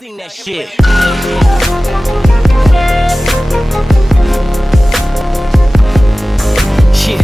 Sing that shit. Shit.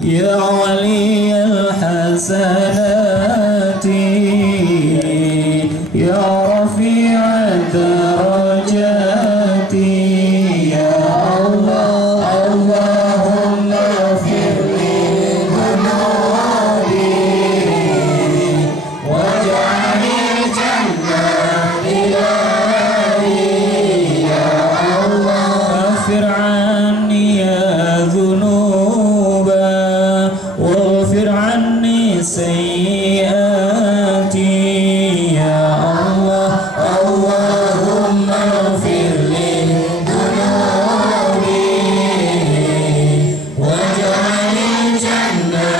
يا ولي الحسنات يا رفيع الدرجات يا الله اللهم اغفر لي ذنوبي واجعل الجنة إلهي يا الله اغفر عني يا ذنوبا واغفر عني سيئاتي يا الله اللهم اغفر لي ذنوبي واجعل الجنة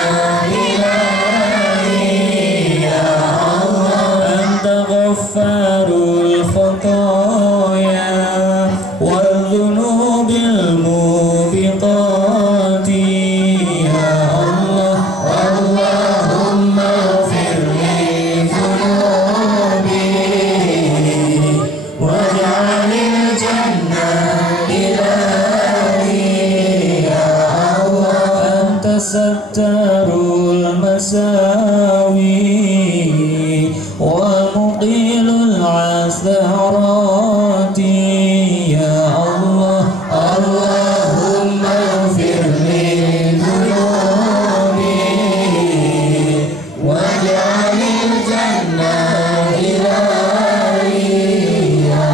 إلهي يا الله أنت غفار الخطايا والذنوب الموبقات يا الله اللهم اغفر لي ذنوبي واجعل الجنة إلهي يا الله أنت ستار المساوي ومقيل العثرات يا الله اللهم اغفر لي ذنوبي واجعل الجنة إلهي يا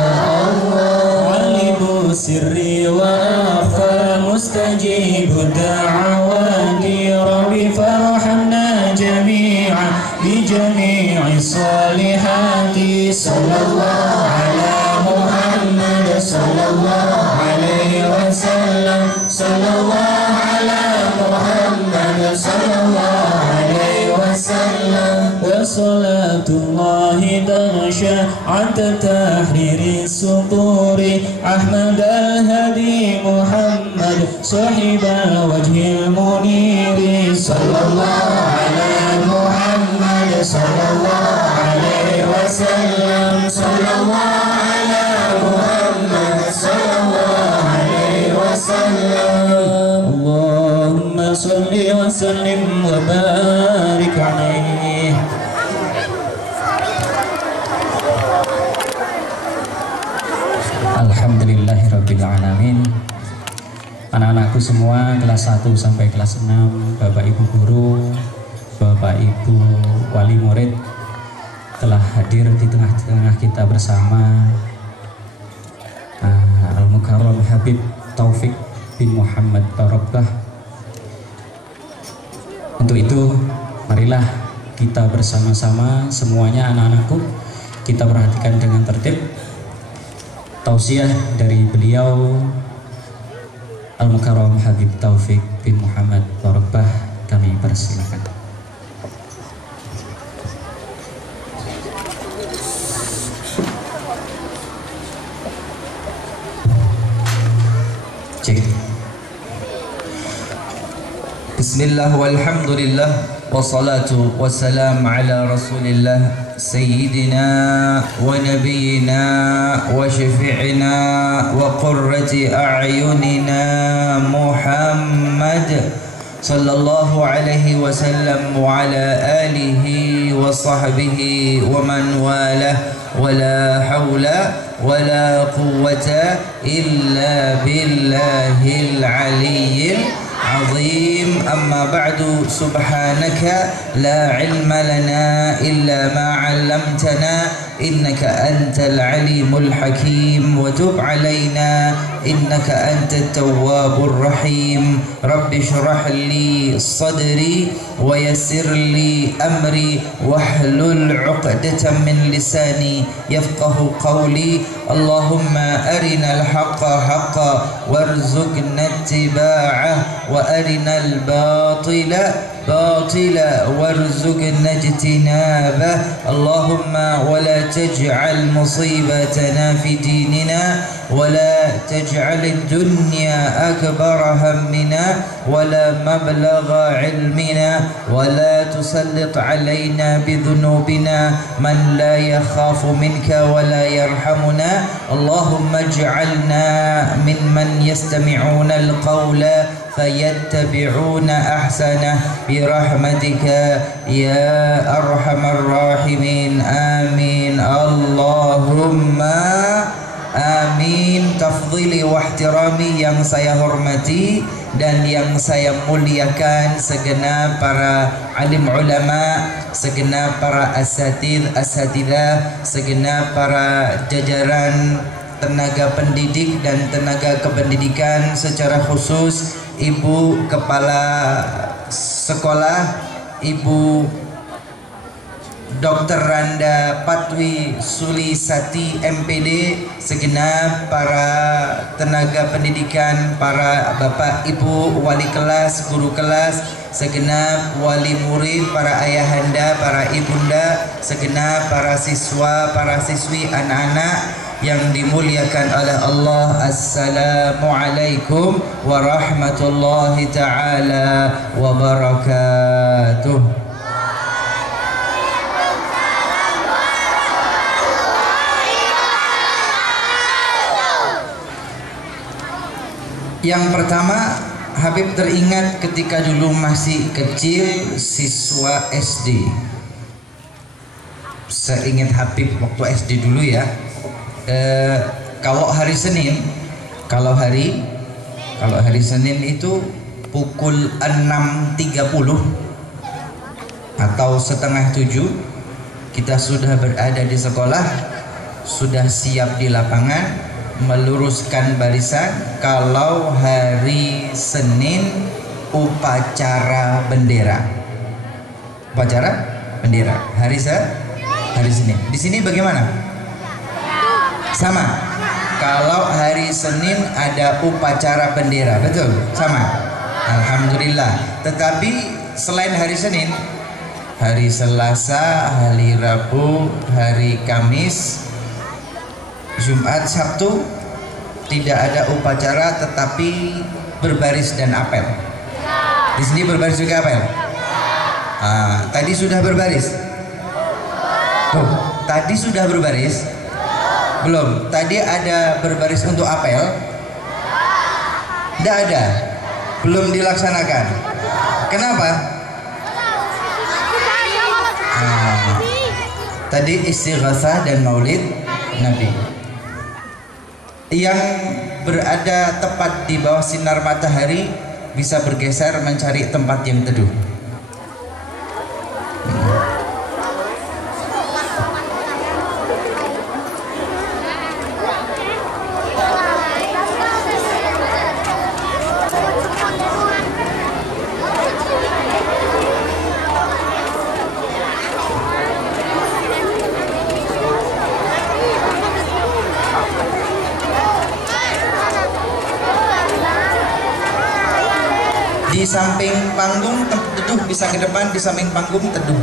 الله علم سري وأخفى مستجيب الدعوات ربي فارحمنا جميعا بجميع الصالحات صلى الله على محمد صلى الله عليه وسلم صلى الله على محمد صلى الله عليه وسلم وصلاة الله تغشى عند تحرير الصدور أحمد الهدي محمد صاحب الوجه المنير صلى الله على محمد صلى الله عليه وسلم صلى الله على محمد صلى الله عليه وسلم اللهم صل وسلم وبارك عليه. Alhamdulillahirrabbilalamin. Anak-anakku semua kelas 1 sampai kelas 6, Bapak Ibu guru, Bapak Ibu wali murid telah hadir di tengah-tengah kita bersama. Al-Mukarram Habib Taufik bin Muhammad Barobbah. Untuk itu marilah kita bersama-sama semuanya anak-anakku, kita perhatikan dengan tertib tausiah dari beliau Al-Mukarram Habib Taufik bin Muhammad Barobbah. Kami persilakan. Bismillah walhamdulillah wassalatu wassalam ala rasulillah sayyidina wa nabiyyina wa syafi'ina wa qurrati a'yunina Muhammad sallallahu alaihi wasallam wa ala alihi wa sahbihi wa man walah wa la hawla wa la quwwata illa billahil aliyyil عظيم. أما بعد سبحانك لا علم لنا إلا ما علمتنا إنك أنت العليم الحكيم وتب علينا إنك أنت التواب الرحيم رب اشرح لي صدري ويسر لي أمري واحلل عقدة من لساني يفقه قولي اللهم أرنا الحق حقا وارزقنا اتباعه وأرنا الباطل باطلا وارزقنا اجتنابه اللهم ولا تجعل مصيبتنا في ديننا ولا تجعل الدنيا أكبر همنا ولا مبلغ علمنا ولا تسلط علينا بذنوبنا من لا يخاف منك ولا يرحمنا اللهم اجعلنا ممن يستمعون القول فيتبعون أحسنه برحمتك يا أرحم الراحمين آمين اللهم amin. Tafdhili wa ihtirami yang saya hormati dan yang saya muliakan segenap para alim ulama, segenap para asatidzah, segenap para jajaran tenaga pendidik dan tenaga kependidikan, secara khusus Ibu Kepala Sekolah, Ibu Dr. Randa Patwi Sulisati MPD, segenap para tenaga pendidikan, para bapak ibu wali kelas, guru kelas, segenap wali murid, para ayahanda, para ibunda, segenap para siswa, para siswi, anak-anak yang dimuliakan oleh Allah. Assalamualaikum warahmatullahi ta'ala wabarakatuh. Yang pertama, Habib teringat ketika dulu masih kecil, siswa SD. Saya ingat Habib waktu SD dulu ya. Kalau hari Senin, kalau hari Senin itu pukul 6.30 atau setengah 7 kita sudah berada di sekolah, sudah siap di lapangan meluruskan barisan. Kalau hari Senin upacara bendera, hari Senin. Di sini bagaimana? Sama. Kalau hari Senin ada upacara bendera, betul? Sama. Alhamdulillah. Tetapi selain hari Senin, hari Selasa, hari Rabu, hari Kamis, Jumat, Sabtu tidak ada upacara, tetapi berbaris dan apel. Di sini berbaris juga apel. Tadi sudah berbaris. Tuh, tadi sudah berbaris. Belum. Tadi ada berbaris untuk apel. Tidak ada. Belum dilaksanakan. Kenapa? Tadi istighatsah dan maulid Nabi. Yang berada tepat di bawah sinar matahari bisa bergeser mencari tempat yang teduh. Di samping panggung teduh, bisa ke depan, di samping panggung teduh.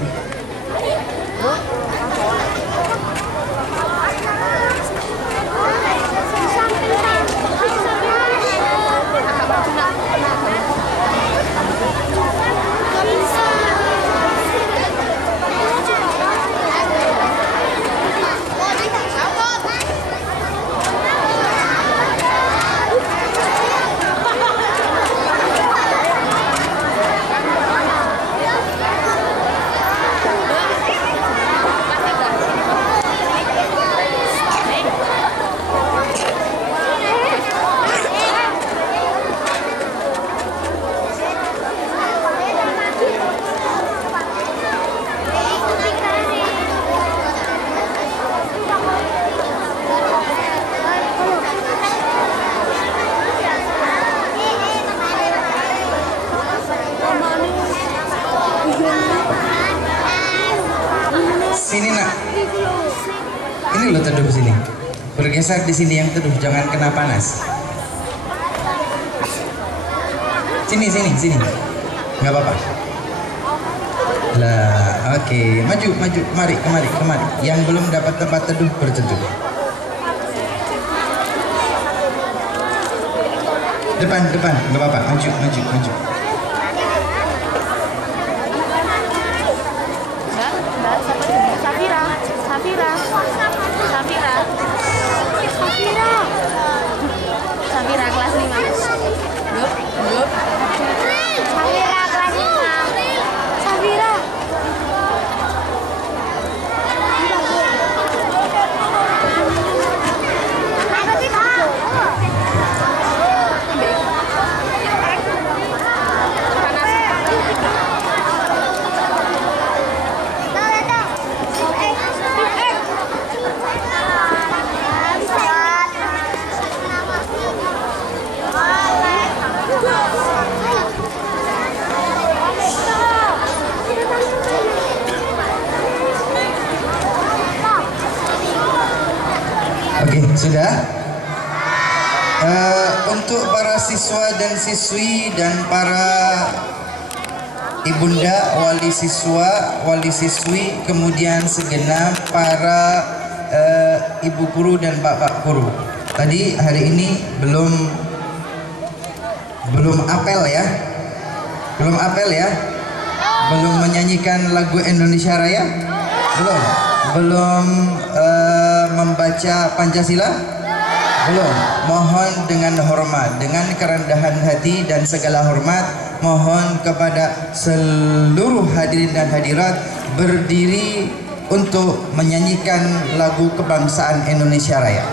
Ini lo teduh sini. Bergeser di sini yang teduh, jangan kena panas. Sini. Nggak apa-apa. Lah, oke. Maju. Kemari. Yang belum dapat tempat teduh berteduh. Depan. Nggak apa-apa. Maju. Safira kelas 5. Yup. Safira kelas 5. Safira. Oke, sudah. Untuk para siswa dan siswi dan para ibunda, wali siswa, wali siswi, kemudian segenap para ibu guru dan bapak guru. Tadi hari ini belum apel ya, belum menyanyikan lagu Indonesia Raya, belum membaca Pancasila, belum. Mohon dengan hormat, dengan kerendahan hati dan segala hormat, mohon kepada seluruh hadirin dan hadirat berdiri untuk menyanyikan lagu kebangsaan Indonesia Raya.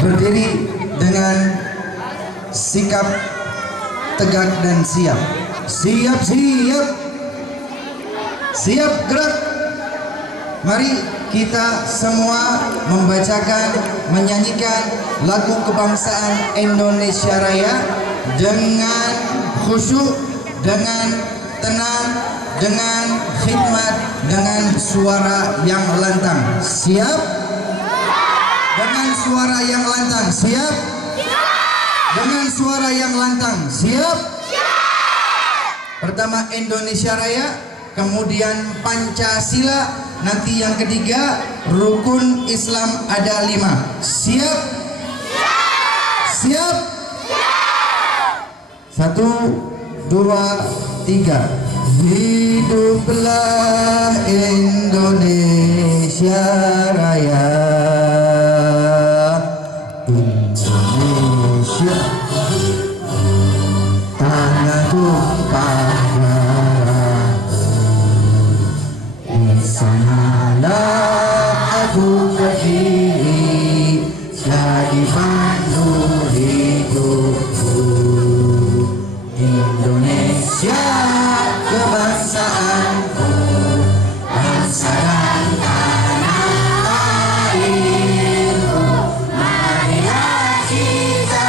Berdiri dengan sikap tegak dan siap gerak. Mari kita semua membacakan, menyanyikan lagu kebangsaan Indonesia Raya dengan khusyuk, dengan tenang, dengan khidmat, dengan suara yang lantang. Siap? Dengan suara yang lantang. Siap? Dengan suara yang lantang. Siap? Pertama Indonesia Raya, kemudian Pancasila, nanti yang ketiga rukun Islam ada 5. Siap? Siap? 1, 2, 3. Hiduplah Indonesia Raya. Indonesia, tanah tumpah darahku, di sanalah aku berdiri, jadi pandu hidupku. Indonesia kebangsaanku, bangsa dan tanah airku, marilah kita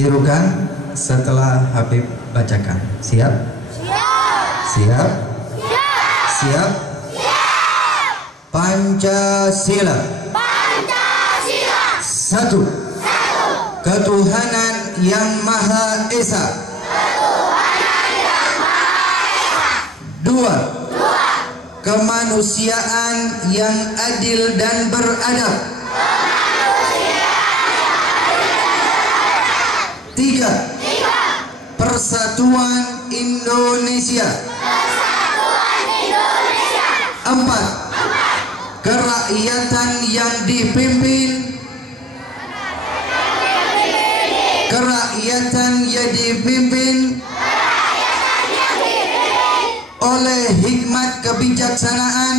tirukan setelah Habib bacakan. Siap? Siap? Siap? Pancasila. Satu. Ketuhanan yang Maha Esa. Dua. Kemanusiaan yang adil dan beradab. Tiga. Persatuan Indonesia. Empat. Kerakyatan yang dipimpin oleh hikmat kebijaksanaan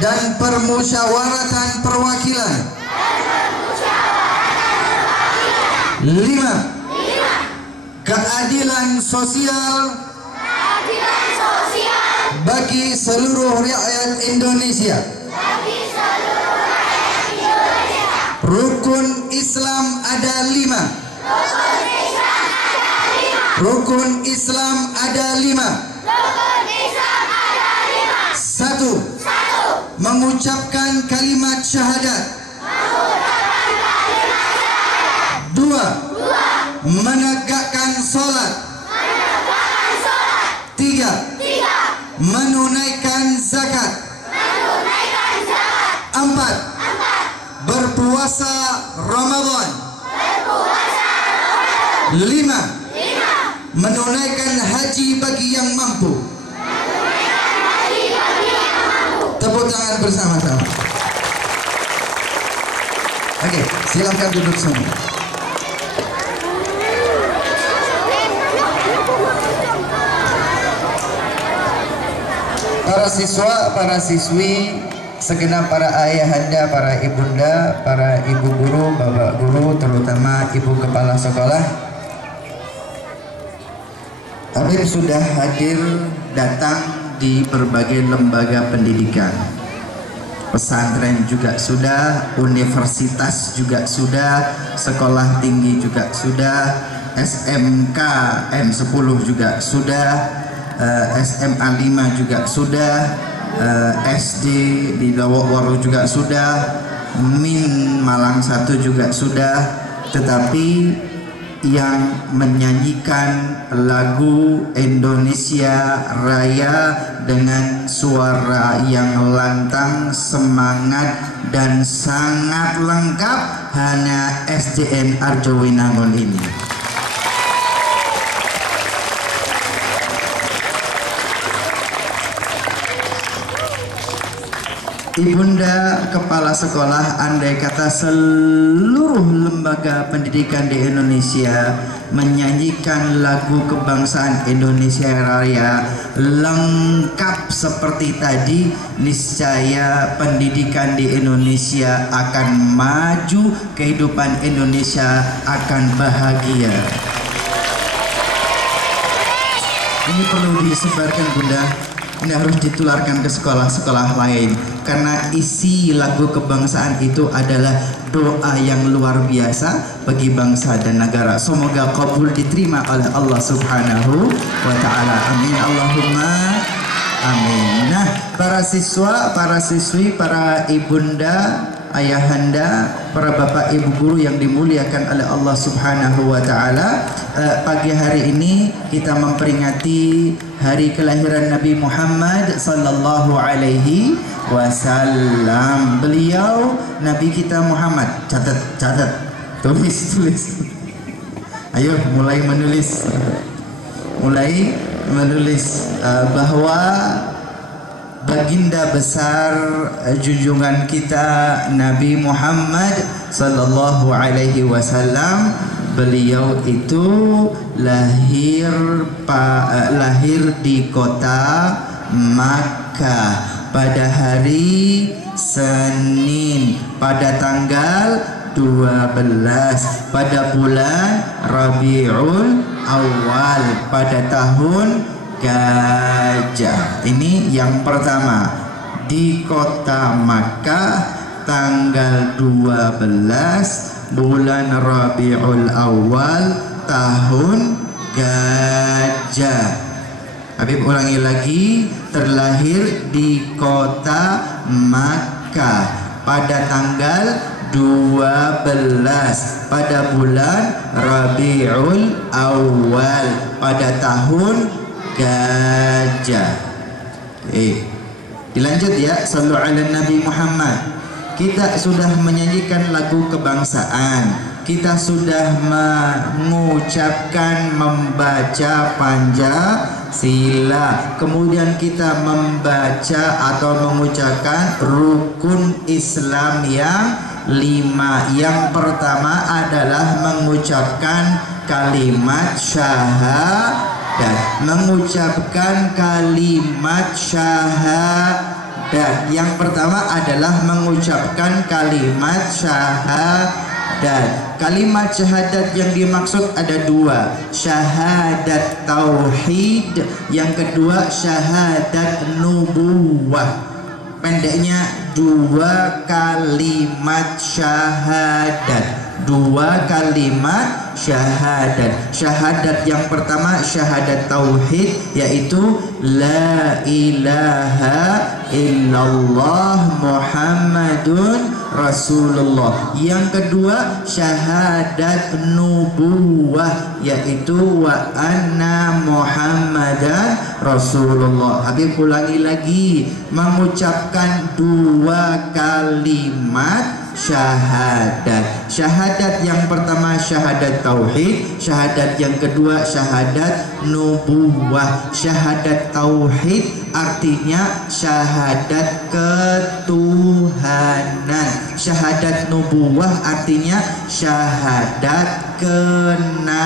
dan permusyawaratan perwakilan. 5. Keadilan sosial bagi seluruh rakyat Indonesia. Rukun Islam ada 5. Rukun Islam ada 5. 1. Mengucapkan kalimat syahadat. 2. Menegakkan sholat. 3. Menunaikan zakat. 4. Berpuasa Ramadan. 5. Menunaikan haji bagi yang mampu. Tepuk tangan bersama-sama. Oke, silakan duduk semua. Para siswa, para siswi, segenap para ayahanda, para ibunda, para ibu guru, bapak guru, terutama ibu kepala sekolah, Habib sudah hadir datang di berbagai lembaga pendidikan. Pesantren juga sudah, universitas juga sudah, sekolah tinggi juga sudah, SMK N10 juga sudah, SMA 5 juga sudah, SD di Lowokwaru juga sudah, Min Malang 1 juga sudah. Tetapi yang menyanyikan lagu Indonesia Raya dengan suara yang lantang, semangat dan sangat lengkap hanya SDN Arjowinangun ini. Ibunda kepala sekolah, andai kata seluruh lembaga pendidikan di Indonesia menyanyikan lagu kebangsaan Indonesia Raya lengkap seperti tadi, niscaya pendidikan di Indonesia akan maju, kehidupan Indonesia akan bahagia. Ini perlu disebarkan, Bunda. Ini harus ditularkan ke sekolah-sekolah lain, karena isi lagu kebangsaan itu adalah doa yang luar biasa bagi bangsa dan negara. Semoga kabul diterima oleh Allah Subhanahu wa Ta'ala. Amin Allahumma amin. Nah, para siswa, para siswi, para ibunda, ayahanda, para bapak ibu guru yang dimuliakan oleh Allah Subhanahu wa Ta'ala, pagi hari ini kita memperingati hari kelahiran Nabi Muhammad sallallahu alaihi wasallam. Beliau Nabi kita Muhammad, catat, tulis. Ayo mulai menulis bahwa baginda besar junjungan kita Nabi Muhammad sallallahu alaihi wasallam, beliau itu lahir di kota Makkah pada hari Senin pada tanggal 12 pada bulan Rabiul Awal pada tahun Gajah. Ini yang pertama, di kota Makkah tanggal 12 bulan Rabiul Awal, tahun gajah. Habib ulangi lagi, terlahir di kota Makkah pada tanggal 12 pada bulan Rabiul Awal pada tahun gajah. Dilanjut ya, sallu ala Nabi Muhammad. Kita sudah menyanyikan lagu kebangsaan, kita sudah mengucapkan, membaca Pancasila, kemudian kita membaca atau mengucapkan rukun Islam yang 5. Yang pertama adalah mengucapkan kalimat syahadat, mengucapkan kalimat syahadat. Yang pertama adalah mengucapkan kalimat syahadat. Kalimat syahadat yang dimaksud ada 2, syahadat tauhid, yang kedua syahadat nubuwah. Pendeknya 2 kalimat syahadat, 2 kalimat syahadat. Syahadat yang pertama syahadat tauhid, yaitu la ilaha illallah Muhammadun Rasulullah. Yang kedua syahadat nubuwah, yaitu wa anna Muhammadan Rasulullah. Habib ulangi lagi, mengucapkan 2 kalimat syahadat. Syahadat yang pertama syahadat tauhid, syahadat yang kedua syahadat nubuwah. Syahadat tauhid artinya syahadat ketuhanan. Syahadat nubuwah artinya syahadat kenabian.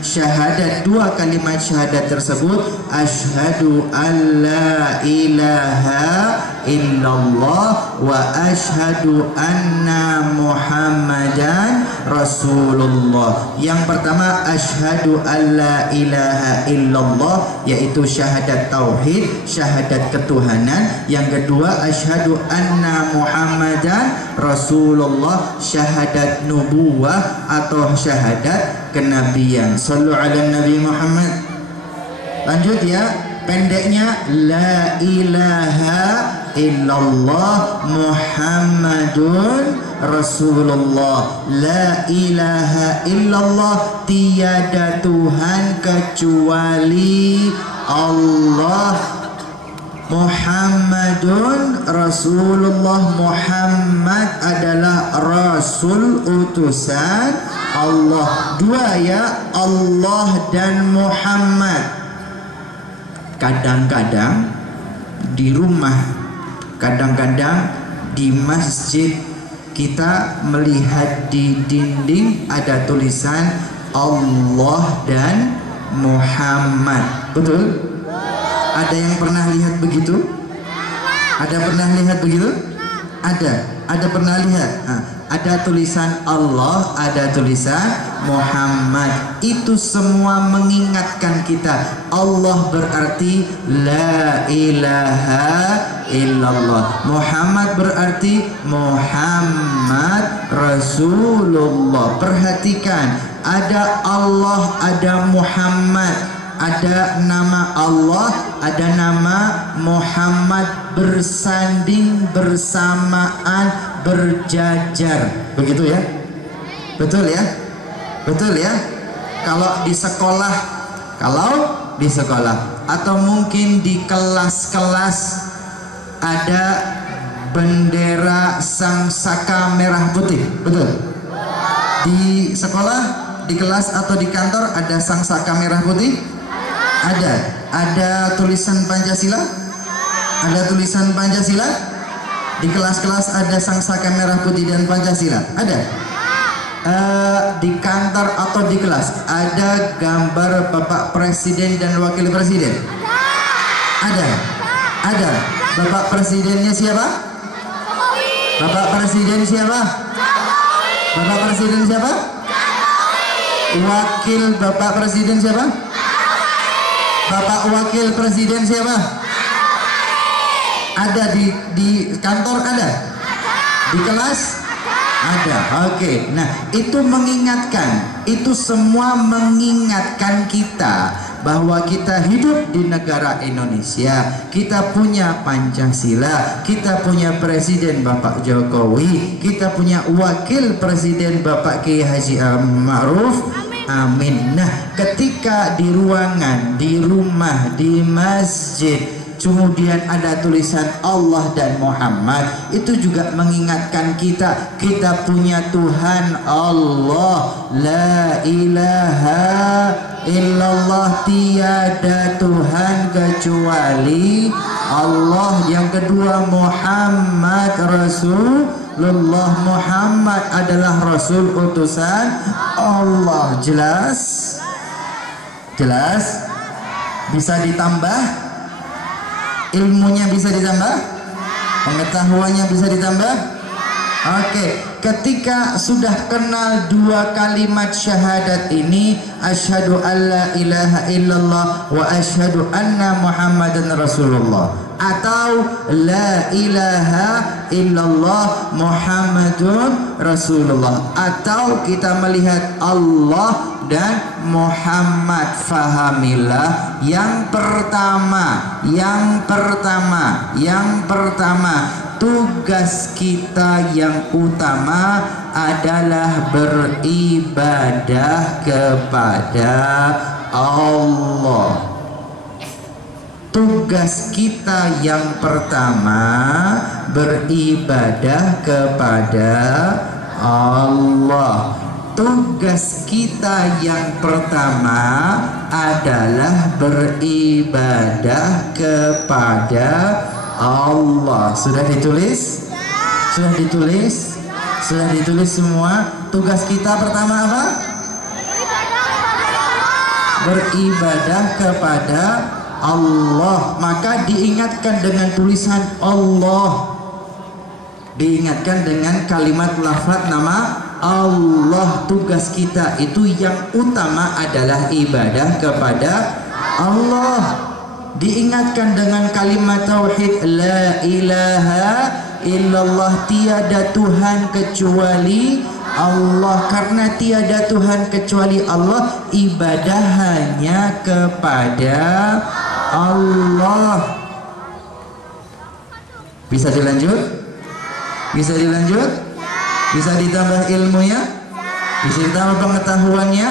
Syahadat 2 kalimat syahadat tersebut, asyhadu alla ilaha illallah wa asyhadu anna Muhammadan Rasulullah. Yang pertama asyhadu alla ilaha illallah, yaitu syahadat tauhid, syahadat ketuhanan. Yang kedua asyhadu anna Muhammadan Rasulullah, syahadat nubuwah atau syahadat kenabian. Sallu ala Nabi Muhammad. Lanjut ya, pendeknya la ilaha illallah Muhammadun Rasulullah. La ilaha illallah, tiada Tuhan kecuali Allah. Muhammadun Rasulullah, Muhammad adalah Rasul utusan Allah. 2 ya, Allah dan Muhammad. Kadang-kadang di rumah, kadang-kadang di masjid, kita melihat di dinding ada tulisan Allah dan Muhammad. Betul? Ada yang pernah lihat begitu? Ada pernah lihat begitu? Ada pernah lihat? Ada tulisan Allah, ada tulisan Muhammad. Itu semua mengingatkan kita, Allah berarti la ilaha illallah. Muhammad berarti Muhammad Rasulullah. Perhatikan, ada Allah, ada Muhammad. Ada nama Allah, ada nama Muhammad, bersanding, bersamaan, berjajar. Begitu ya? Betul ya? Betul ya? Kalau di sekolah atau mungkin di kelas-kelas ada bendera sang saka merah putih. Betul? Di sekolah, di kelas atau di kantor ada sang saka merah putih? Ada tulisan Pancasila? Ada tulisan Pancasila? Di kelas-kelas ada sang saka merah putih dan Pancasila? Ada? Di kantor atau di kelas ada gambar Bapak Presiden dan Wakil Presiden? Ada. Bapak Presidennya siapa? Bapak Presiden siapa? Bapak Presiden siapa? Wakil Bapak Presiden siapa? Bapak Wakil Presiden siapa? Ada di kantor ada? Di kelas? Ada. Oke. Nah, itu mengingatkan, itu semua mengingatkan kita bahwa kita hidup di negara Indonesia. Kita punya Pancasila, kita punya Presiden Bapak Jokowi, kita punya Wakil Presiden Bapak Kiai Haji Ma'ruf Amin. Nah, ketika di ruangan, di rumah, di masjid kemudian ada tulisan Allah dan Muhammad, itu juga mengingatkan kita punya Tuhan Allah, la ilaha illallah, tiada Tuhan kecuali Allah. Yang kedua, Muhammad Rasulullah, Muhammad adalah Rasul utusan Allah. Jelas? Jelas? Bisa ditambah? Ilmunya bisa ditambah, pengetahuannya bisa ditambah. Oke, ketika sudah kenal dua kalimat syahadat ini, asyhadu alla ilaha illallah wa asyhadu anna muhammadan rasulullah, atau la ilaha illallah muhammadun rasulullah, atau kita melihat Allah dan Muhammad. Fahamilah yang pertama, tugas kita yang utama adalah beribadah kepada Allah. Tugas kita yang pertama beribadah kepada Allah. Tugas kita yang pertama adalah beribadah kepada Allah. Sudah ditulis? Sudah ditulis? Sudah ditulis semua? Tugas kita pertama apa? Beribadah kepada Allah. Maka diingatkan dengan tulisan Allah, diingatkan dengan kalimat lafaz nama Allah. Tugas kita itu yang utama adalah ibadah kepada Allah. Diingatkan dengan kalimat tauhid, la ilaha illallah, tiada Tuhan kecuali Allah. Karena tiada Tuhan kecuali Allah, ibadah hanya kepada Allah. Bisa dilanjut? Bisa dilanjut? Bisa ditambah ilmunya? Bisa ditambah pengetahuannya?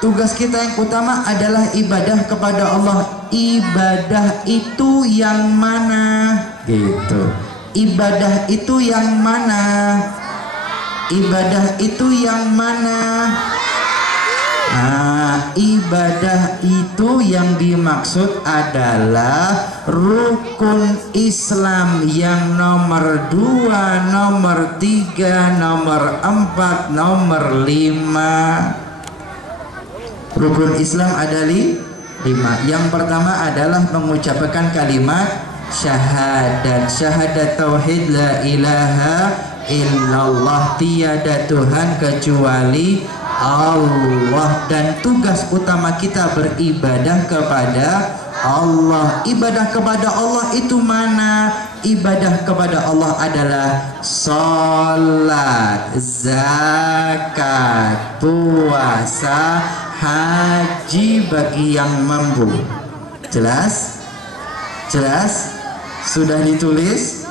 Tugas kita yang utama adalah ibadah kepada Allah. Ibadah itu yang mana? Gitu. Ibadah itu yang mana? Ibadah itu yang mana? Nah, ibadah itu yang dimaksud adalah rukun Islam yang nomor 2, nomor 3, nomor 4, nomor 5. Rukun Islam ada 5. Yang pertama adalah mengucapkan kalimat syahadat. Syahadat tauhid, la ilaha illallah, tiada Tuhan kecuali Allah. Dan tugas utama kita beribadah kepada Allah. Ibadah kepada Allah itu mana? Ibadah kepada Allah adalah salat, zakat, puasa, haji bagi yang mampu. Jelas? Jelas? Sudah ditulis?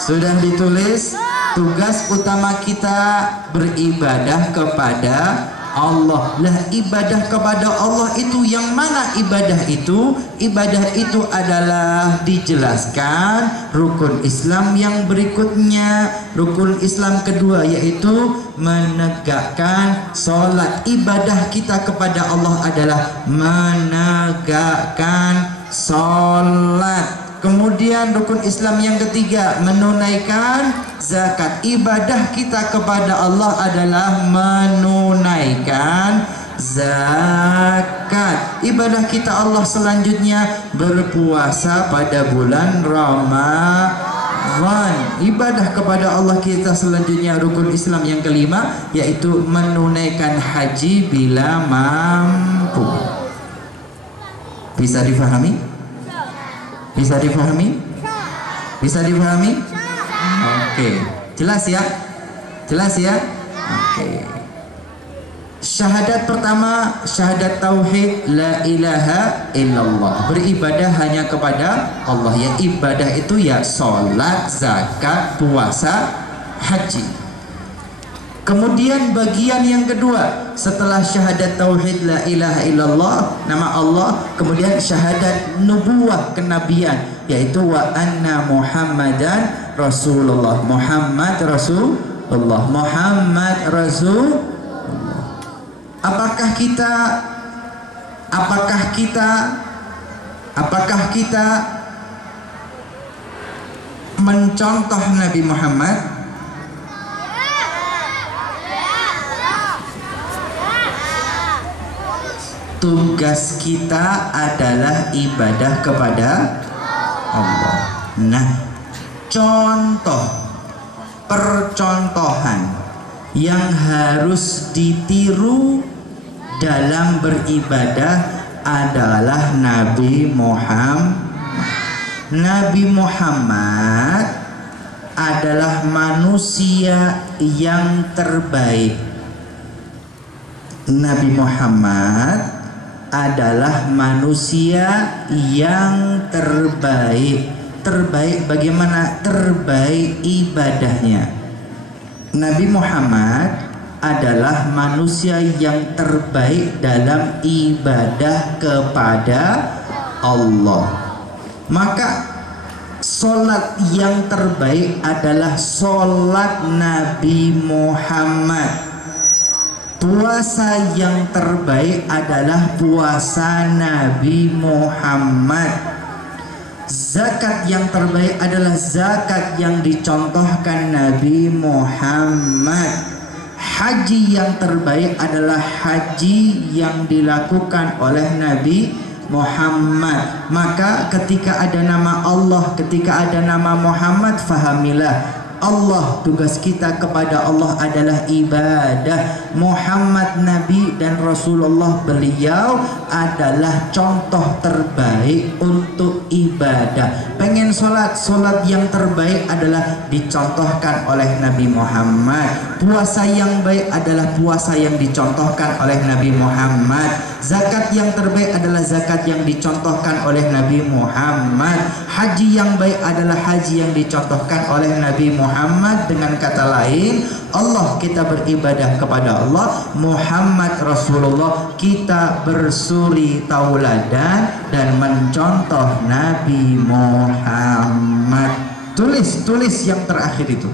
Sudah ditulis? Tugas utama kita beribadah kepada Allah. Lah, ibadah kepada Allah itu yang mana ibadah itu? Ibadah itu adalah dijelaskan rukun Islam yang berikutnya. Rukun Islam kedua yaitu menegakkan sholat. Ibadah kita kepada Allah adalah menegakkan sholat. Kemudian rukun Islam yang ketiga menunaikan zakat. Ibadah kita kepada Allah adalah menunaikan zakat. Ibadah kita Allah selanjutnya berpuasa pada bulan Ramadan. Ibadah kepada Allah kita selanjutnya rukun Islam yang kelima yaitu menunaikan haji bila mampu. Bisa difahami? Bisa difahami? Bisa difahami? Oke, jelas ya? Jelas ya? Oke. Syahadat pertama, syahadat tauhid la ilaha illallah. Beribadah hanya kepada Allah. Ya, ibadah itu ya sholat, zakat, puasa, haji. Kemudian bagian yang kedua, setelah syahadat tauhid la ilaha illallah, nama Allah, kemudian syahadat nubuwah kenabian, yaitu wa anna Muhammadan Rasulullah. Muhammad Rasulullah. Muhammad Rasulullah. Apakah kita mencontoh Nabi Muhammad? Tugas kita adalah ibadah kepada Allah. Nah, contoh, percontohan yang harus ditiru dalam beribadah adalah Nabi Muhammad. Nabi Muhammad adalah manusia yang terbaik. Nabi Muhammad adalah manusia yang terbaik. Terbaik bagaimana? Terbaik ibadahnya. Nabi Muhammad adalah manusia yang terbaik dalam ibadah kepada Allah. Maka solat yang terbaik adalah solat Nabi Muhammad. Puasa yang terbaik adalah puasa Nabi Muhammad. Zakat yang terbaik adalah zakat yang dicontohkan Nabi Muhammad. Haji yang terbaik adalah haji yang dilakukan oleh Nabi Muhammad. Maka ketika ada nama Allah, ketika ada nama Muhammad, fahamilah Allah, tugas kita kepada Allah adalah ibadah. Muhammad Nabi dan Rasulullah, beliau adalah contoh terbaik untuk ibadah. Pengen sholat, sholat yang terbaik adalah dicontohkan oleh Nabi Muhammad. Puasa yang baik adalah puasa yang dicontohkan oleh Nabi Muhammad. Zakat yang terbaik adalah zakat yang dicontohkan oleh Nabi Muhammad. Haji yang baik adalah haji yang dicontohkan oleh Nabi Muhammad. Dengan kata lain, Allah, kita beribadah kepada Allah. Muhammad Rasulullah, kita bersuri tauladan dan mencontoh Nabi Muhammad. Tulis yang terakhir itu.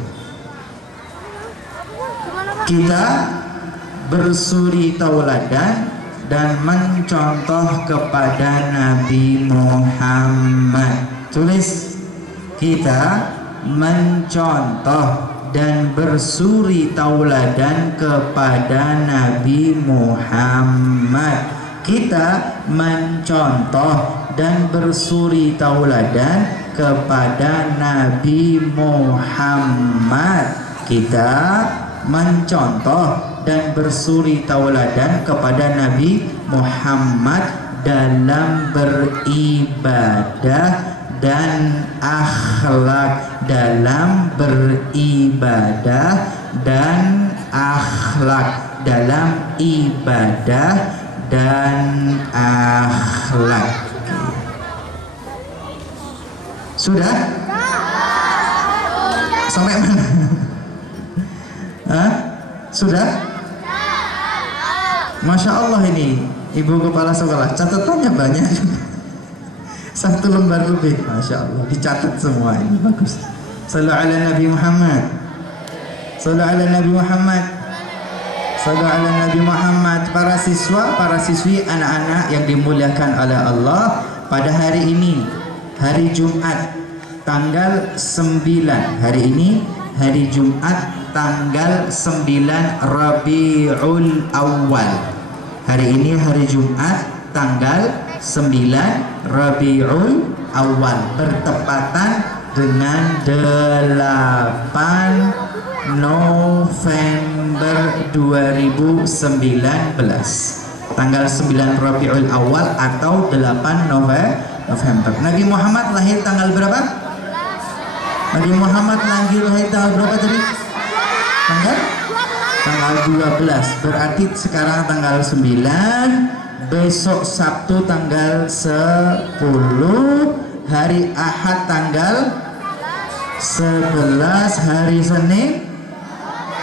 Kita bersuri tauladan dan mencontoh kepada Nabi Muhammad. Tulis, kita mencontoh dan bersuri tauladan kepada Nabi Muhammad. Kita mencontoh dan bersuri tauladan kepada Nabi Muhammad. Kita mencontoh dan bersuri tauladan kepada Nabi Muhammad dalam beribadah dan akhlak. Dalam beribadah dan akhlak. Dalam ibadah dan akhlak. Sudah? Sampai mana? Hah? Sudah? Masya Allah, ini Ibu Kepala Sekolah, catatannya banyak. 1 lembar lebih, Masya Allah, dicatat semua. Ini bagus. Sallu ala Nabi Muhammad. Sallu ala Nabi Muhammad. Sallu ala Nabi Muhammad. Para siswa, para siswi, anak-anak yang dimuliakan oleh Allah, pada hari ini, hari Jumat, tanggal 9. Hari ini hari Jumat, tanggal 9 Rabiul Awal. Hari ini hari Jumat, tanggal 9 Rabiul Awal, bertepatan dengan 8 November 2019. Tanggal 9 Rabiul Awal atau 8 November. Nabi Muhammad lahir tanggal berapa? Nabi Muhammad lahir tanggal berapa tadi? Tanggal 12. Berarti sekarang tanggal 9, besok Sabtu tanggal 10, hari Ahad tanggal 11, hari Senin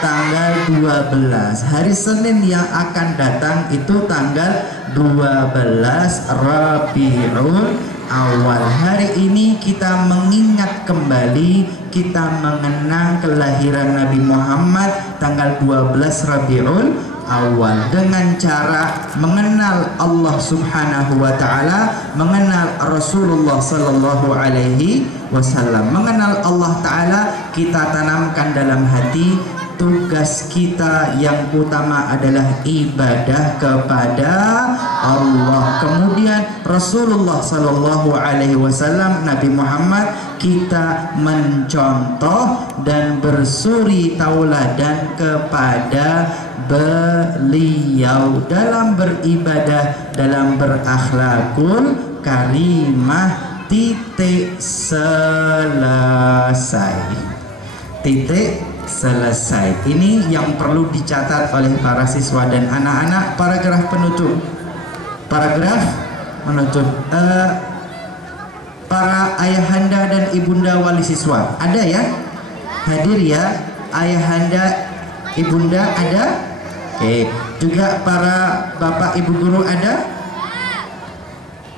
tanggal 12. Hari Senin yang akan datang itu tanggal 12 Rabiul Awal. Hari ini kita mengingat kembali, kita mengenang kelahiran Nabi Muhammad tanggal 12 Rabiul Awal dengan cara mengenal Allah Subhanahu wa taala, mengenal Rasulullah sallallahu alaihi wasallam. Mengenal Allah taala kita tanamkan dalam hati. Tugas kita yang utama adalah ibadah kepada Allah. Kemudian Rasulullah sallallahu alaihi wasallam, Nabi Muhammad, kita mencontoh dan bersuri tauladan kepada beliau dalam beribadah, dalam berakhlakul karimah. Titik selesai. Titik selesai. Ini yang perlu dicatat oleh para siswa dan anak-anak. Paragraf penutup. Paragraf penutup. Para ayahanda dan ibunda wali siswa ada ya? Hadir ya? Ayahanda, ibunda ada? Oke. Juga para bapak ibu guru ada?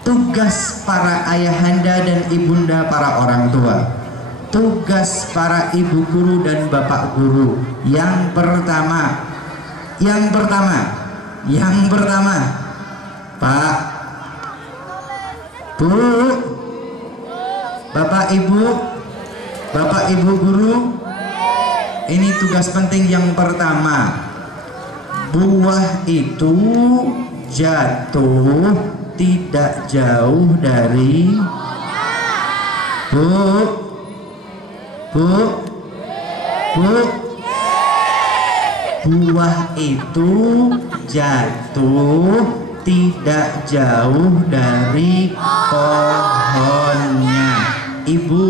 Tugas para ayahanda dan ibunda para orang tua, tugas para ibu guru dan bapak guru, yang pertama, Pak, Bu, bapak ibu guru, ini tugas penting yang pertama. Buah itu jatuh tidak jauh dari Bu, buah itu jatuh tidak jauh dari pohonnya. Ibu,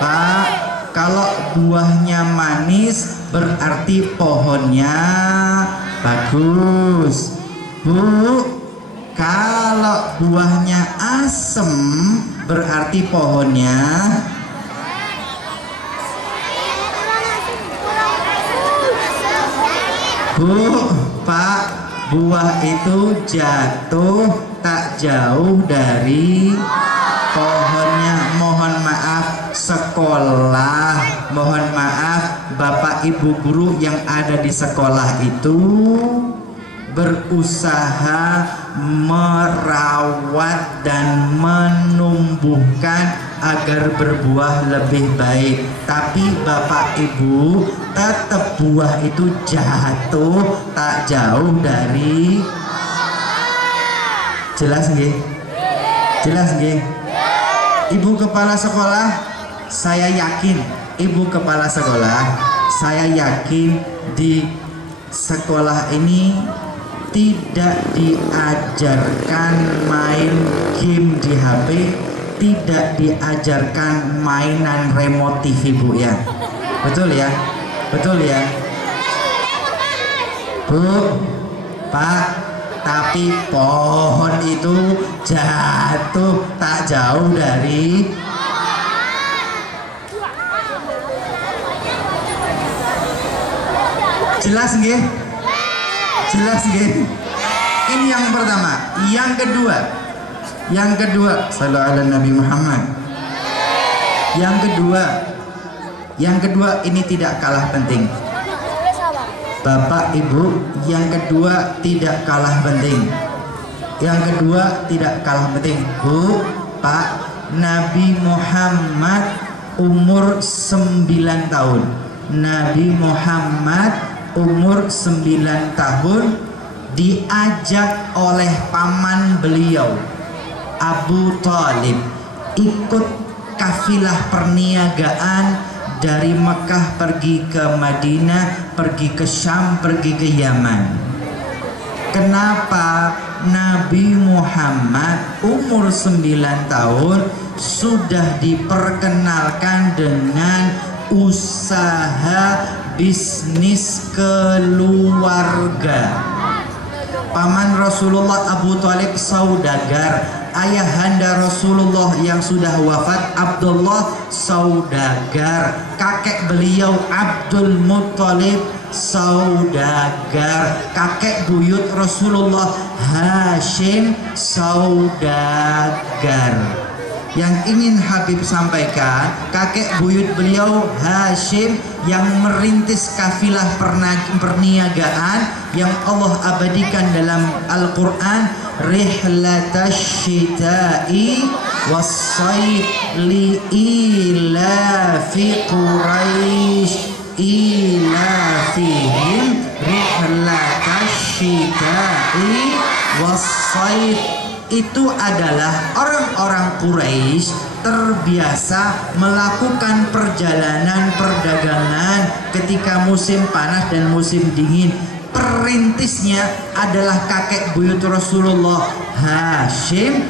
Pak, kalau buahnya manis berarti pohonnya bagus. Bu, kalau buahnya asem berarti pohonnya Bu, Pak, buah itu jatuh tak jauh dari pohonnya. Mohon maaf sekolah, mohon maaf bapak ibu guru yang ada di sekolah itu berusaha merawat dan menumbuhkan agar berbuah lebih baik. Tapi bapak ibu tetap buah itu jatuh tak jauh dari. Jelas nggih? Jelas nggih? Ibu kepala sekolah, saya yakin ibu kepala sekolah, saya yakin di sekolah ini tidak diajarkan main game di HP, tidak diajarkan mainan remote TV, Bu ya. Betul ya? Betul ya? Bu, Pak, tapi pohon itu jatuh tak jauh dari. Jelas nggih? Jelas nggih? Ini yang pertama. Yang kedua, sallallahu ala Nabi Muhammad. Yang kedua ini tidak kalah penting. Bapak Ibu, yang kedua tidak kalah penting. Bu, Pak, Nabi Muhammad umur 9 tahun. Nabi Muhammad umur 9 tahun diajak oleh paman beliau Abu Thalib ikut kafilah perniagaan dari Mekah pergi ke Madinah, pergi ke Syam, pergi ke Yaman. Kenapa Nabi Muhammad umur 9 tahun sudah diperkenalkan dengan usaha bisnis keluarga. Paman Rasulullah Abu Thalib saudagar, ayahanda Rasulullah yang sudah wafat Abdullah saudagar, kakek beliau Abdul Muttalib saudagar, kakek buyut Rasulullah Hashim saudagar. Yang ingin Habib sampaikan, kakek buyut beliau Hashim yang merintis kafilah perniagaan yang Allah abadikan dalam Al-Quran, rihlatash syita'i was-sayf li ilafi Quraisy ilafihim rihlatash syita'i was-sayf. Itu adalah orang-orang Quraisy terbiasa melakukan perjalanan perdagangan ketika musim panas dan musim dingin. Perintisnya adalah kakek buyut Rasulullah Hashim,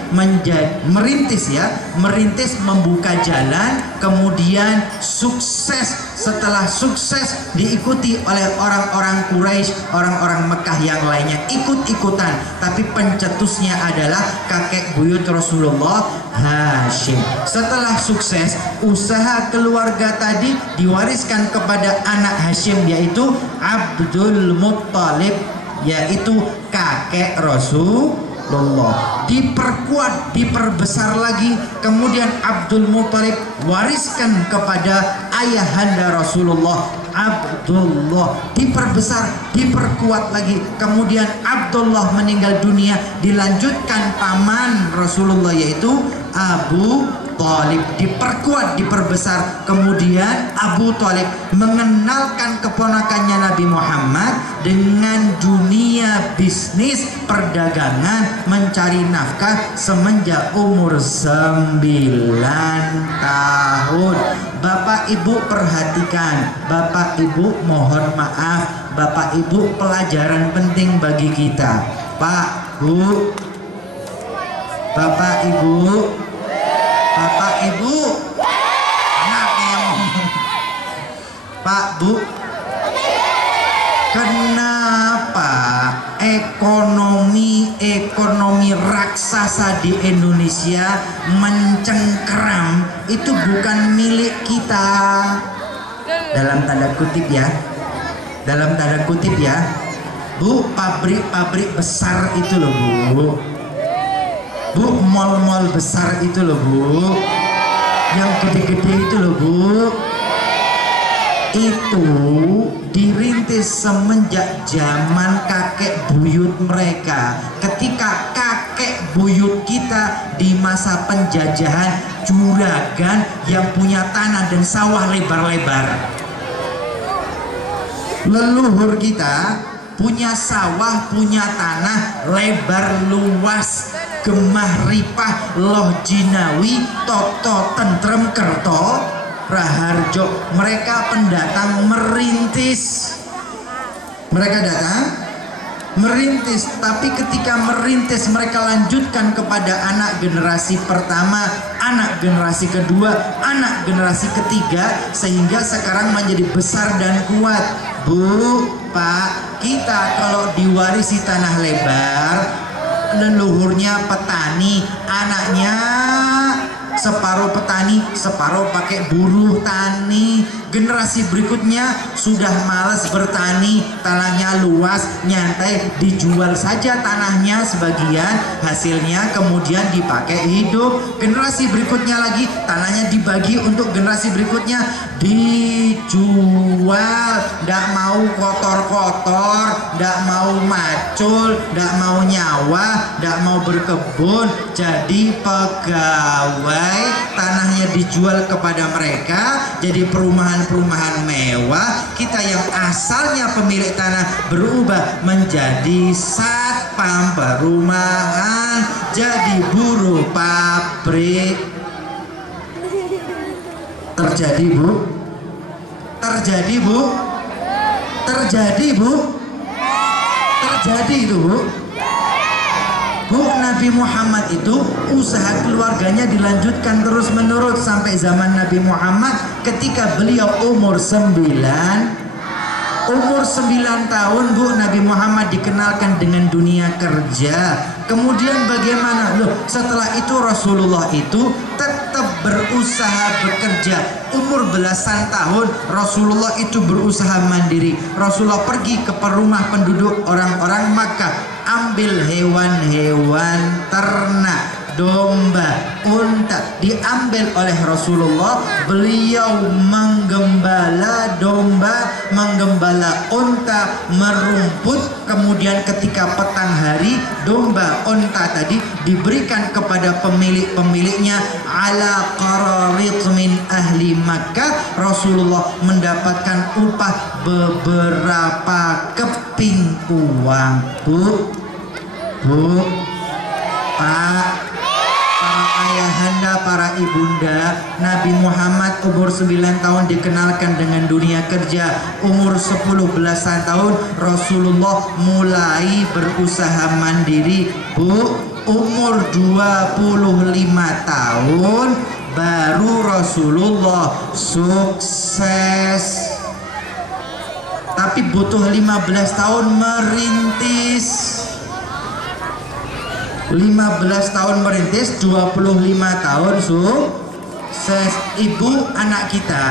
merintis membuka jalan, kemudian sukses. Setelah sukses diikuti oleh orang-orang Quraisy, orang-orang Mekah yang lainnya ikut-ikutan, tapi pencetusnya adalah kakek buyut Rasulullah Hashim. Setelah sukses, usaha keluarga tadi diwariskan kepada anak Hashim, yaitu Abdul Muttalib, yaitu kakek Rasulullah. Diperkuat, diperbesar lagi, kemudian Abdul Muttalib wariskan kepada ayahanda Rasulullah Abdullah, diperbesar, diperkuat lagi, kemudian Abdullah meninggal dunia, dilanjutkan paman Rasulullah yaitu Abu Thalib, diperkuat, diperbesar, kemudian Abu Thalib mengenalkan keponakannya Nabi Muhammad dengan dunia bisnis perdagangan, mencari nafkah semenjak umur 9 tahun. Bapak Ibu perhatikan, Bapak Ibu mohon maaf, Bapak Ibu pelajaran penting bagi kita. Pak, Bu, Bapak Ibu, Bapak Ibu, Pak Bu, kenapa ekonomi raksasa di Indonesia mencengkeram? Itu bukan milik kita, dalam tanda kutip ya, dalam tanda kutip ya, Bu. Pabrik-pabrik besar itu loh Bu, mall-mall besar itu loh Bu, yang gede-gede itu loh Bu, itu dirintis semenjak zaman kakek buyut mereka. Ketika kakek buyut kita di masa penjajahan juragan yang punya tanah dan sawah lebar-lebar. Leluhur kita punya sawah, punya tanah lebar luas, Gemah Ripah, Loh Jinawi, Toto Tentrem Kerto Raharjo. Mereka pendatang merintis. Mereka datang merintis, tapi ketika merintis mereka lanjutkan kepada anak generasi pertama, anak generasi kedua, anak generasi ketiga, sehingga sekarang menjadi besar dan kuat. Bu, Pak, kita kalau diwarisi tanah lebar, leluhurnya petani, anaknya separuh petani, separuh pakai buruh tani. Generasi berikutnya sudah malas bertani, tanahnya luas, nyantai, dijual saja tanahnya sebagian, hasilnya kemudian dipakai hidup. Generasi berikutnya lagi, tanahnya dibagi untuk generasi berikutnya, dijual. Nggak mau kotor-kotor, nggak mau macul, nggak mau nyawa, nggak mau berkebun, jadi pegawai. Tanahnya dijual kepada mereka, jadi perumahan mewah. Kita yang asalnya pemilik tanah berubah menjadi satpam perumahan, jadi buruh pabrik. Terjadi Bu, terjadi Bu, terjadi Bu, terjadi itu Bu. Bu, Nabi Muhammad itu usaha keluarganya dilanjutkan terus menerus sampai zaman Nabi Muhammad. Ketika beliau umur 9 Umur 9 tahun Bu, Nabi Muhammad dikenalkan dengan dunia kerja. Kemudian bagaimana? Loh, setelah itu Rasulullah itu tetap berusaha bekerja. Umur belasan tahun Rasulullah itu berusaha mandiri. Rasulullah pergi ke rumah penduduk orang-orang Makkah, ambil hewan-hewan ternak, domba, unta, diambil oleh Rasulullah. Beliau menggembala domba, menggembala unta, merumput. Kemudian ketika petang hari, domba, unta tadi diberikan kepada pemilik-pemiliknya. Ala qararit min ahli Makkah, Rasulullah mendapatkan upah beberapa keping uang. Bu, Pak, para ayahanda, para ibunda, Nabi Muhammad umur 9 tahun dikenalkan dengan dunia kerja. Umur 10 belasan tahun Rasulullah mulai berusaha mandiri. Bu, umur 25 tahun baru Rasulullah sukses. Tapi butuh 15 tahun merintis. 15 tahun merintis, 25 tahun sukses. Ibu, anak kita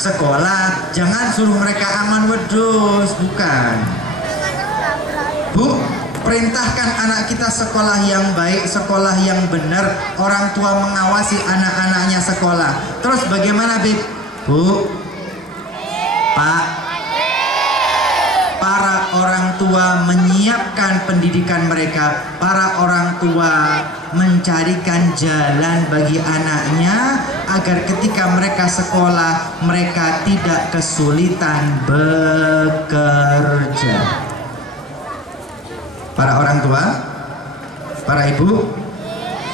sekolah, jangan suruh mereka aman wedus, bukan. Bu, perintahkan anak kita sekolah yang baik, sekolah yang benar, orang tua mengawasi anak-anaknya sekolah. Terus bagaimana, Bib? Bu, Pak, para orang tua menyiapkan pendidikan mereka. Para orang tua mencarikan jalan bagi anaknya agar ketika mereka sekolah mereka tidak kesulitan bekerja. Para orang tua, para ibu,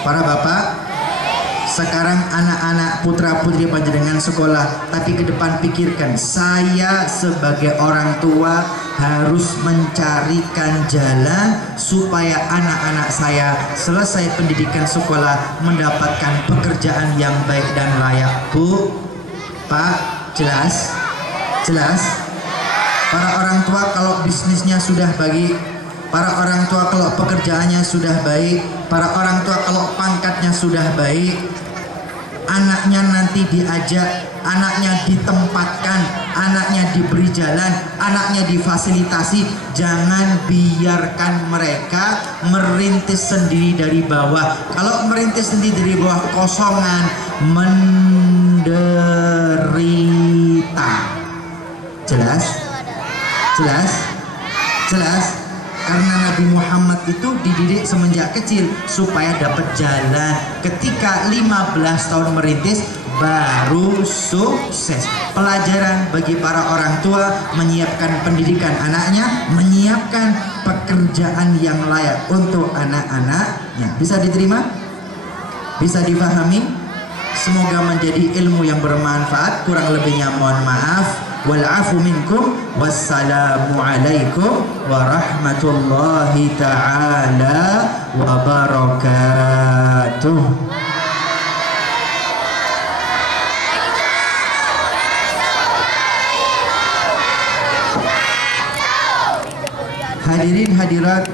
para bapak, sekarang anak-anak putra-putri panjenengan sekolah, tapi ke depan pikirkan, saya sebagai orang tua harus mencarikan jalan supaya anak-anak saya selesai pendidikan sekolah mendapatkan pekerjaan yang baik dan layak. Bu, Pak, jelas? Jelas? Para orang tua kalau bisnisnya sudah baik, para orang tua kalau pekerjaannya sudah baik, para orang tua kalau pangkatnya sudah baik, anaknya nanti diajak, anaknya ditempatkan, anaknya diberi jalan, anaknya difasilitasi. Jangan biarkan mereka merintis sendiri dari bawah. Kalau merintis sendiri dari bawah, kosongan, menderita. Jelas? Jelas? Jelas? Karena Nabi Muhammad itu dididik semenjak kecil supaya dapat jalan. Ketika 15 tahun merintis baru sukses. Pelajaran bagi para orang tua menyiapkan pendidikan anaknya, menyiapkan pekerjaan yang layak untuk anak-anaknya. Bisa diterima? Bisa difahami? Semoga menjadi ilmu yang bermanfaat. Kurang lebihnya mohon maaf. Wal'afu minkum. Wassalamu alaikum warahmatullahi ta'ala wabarakatuh. Hadirin hadirat,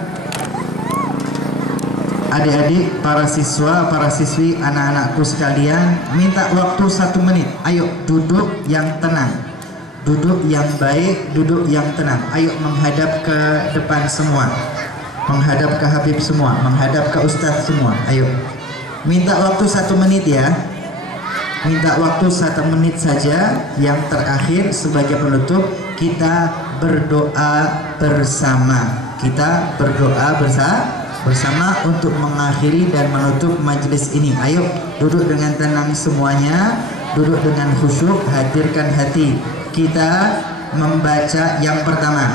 adik-adik, para siswa, para siswi, anak-anakku sekalian, minta waktu 1 menit. Ayo duduk yang tenang, duduk yang baik, duduk yang tenang. Ayo menghadap ke depan semua, menghadap ke Habib semua, menghadap ke Ustadz semua. Ayo, minta waktu 1 menit ya. Minta waktu 1 menit saja. Yang terakhir sebagai penutup, kita berdoa bersama. Kita berdoa bersama untuk mengakhiri dan menutup majelis ini. Ayo duduk dengan tenang semuanya, duduk dengan khusyuk, hadirkan hati. Kita membaca yang pertama.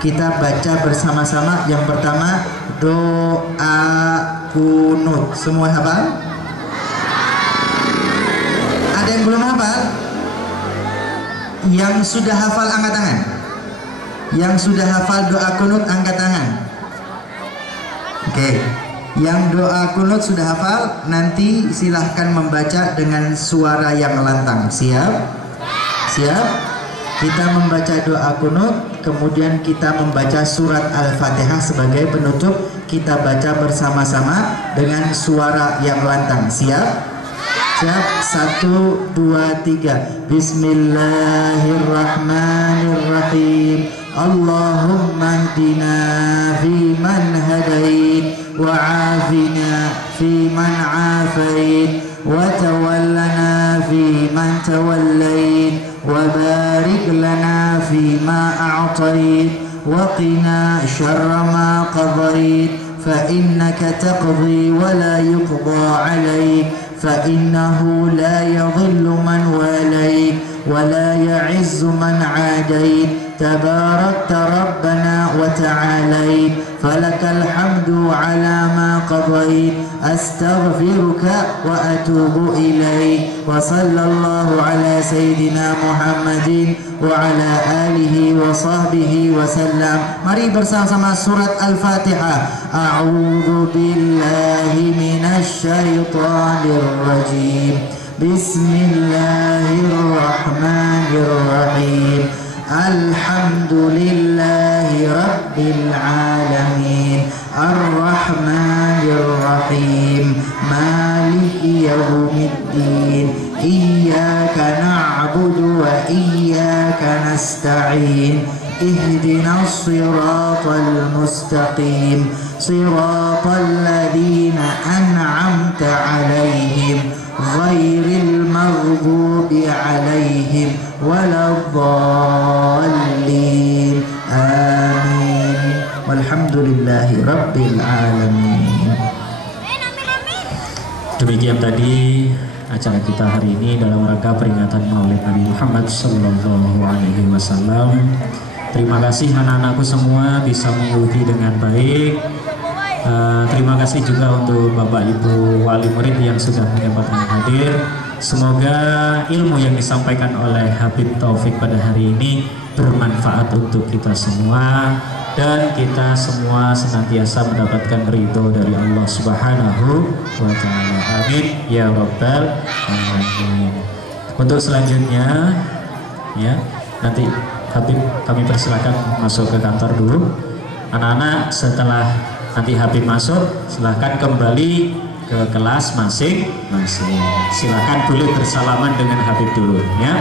Kita baca bersama-sama. Yang pertama, doa kunut. Semua hafal? Ada yang belum hafal? Yang sudah hafal angkat tangan. Yang sudah hafal doa kunut angkat tangan. Oke. Yang doa kunut sudah hafal, nanti silahkan membaca dengan suara yang lantang. Siap? Siap? Kita membaca doa kunut, kemudian kita membaca surat Al-Fatihah sebagai penutup. Kita baca bersama-sama dengan suara yang lantang. Siap? Siap? 1, 2, 3. Bismillahirrahmanirrahim. Allahumma hdina fi man hadait wa afina fi man afait wa tawallana fi man tawallait wa barik lana fi ma a'tait wa qina syarra ma qadait fa innaka taqdi wa la yuqda alaik fa innahu la yadhillu man walayt wa la ya'izzu man adait تباركت ربنا وتعاليت فلك الحمد على ما قضيت أستغفرك وأتوب إليك وصلى الله على سيدنا محمد وعلى آله وصحبه وسلم. Mari bersama-sama surat Al-Fatihah. A'udzu billahi minasy syaithanir rajim. Bismillahirrahmanirrahim. Alhamdulillahi Rabbil Alamin Ar-Rahmanir Rahim Maliki Yawmiddin Iyyaka na'budu wa iyyaka nasta'in Ihdinas siratal mustaqim Siratal ladzina an'amta 'alaihim ghairil maghdubi 'alaihim waladdallin. Amin. Walhamdulillahi rabbil alamin. Demikian tadi acara kita hari ini dalam rangka peringatan Maulid Nabi Muhammad Sallallahu Alaihi Wasallam. Terima kasih anak-anakku semua bisa mengikuti dengan baik. Terima kasih juga untuk Bapak Ibu wali murid yang sudah menyempatkan hadir. Semoga ilmu yang disampaikan oleh Habib Taufik pada hari ini bermanfaat untuk kita semua dan kita semua senantiasa mendapatkan ridho dari Allah Subhanahu wa Ta'ala. Amin ya Rabbal Alamin. Untuk selanjutnya ya, nanti Habib kami persilakan masuk ke kantor dulu. Anak-anak setelah nanti Habib masuk, silahkan kembali ke kelas masing-masing. Silahkan boleh bersalaman dengan Habib dulu ya.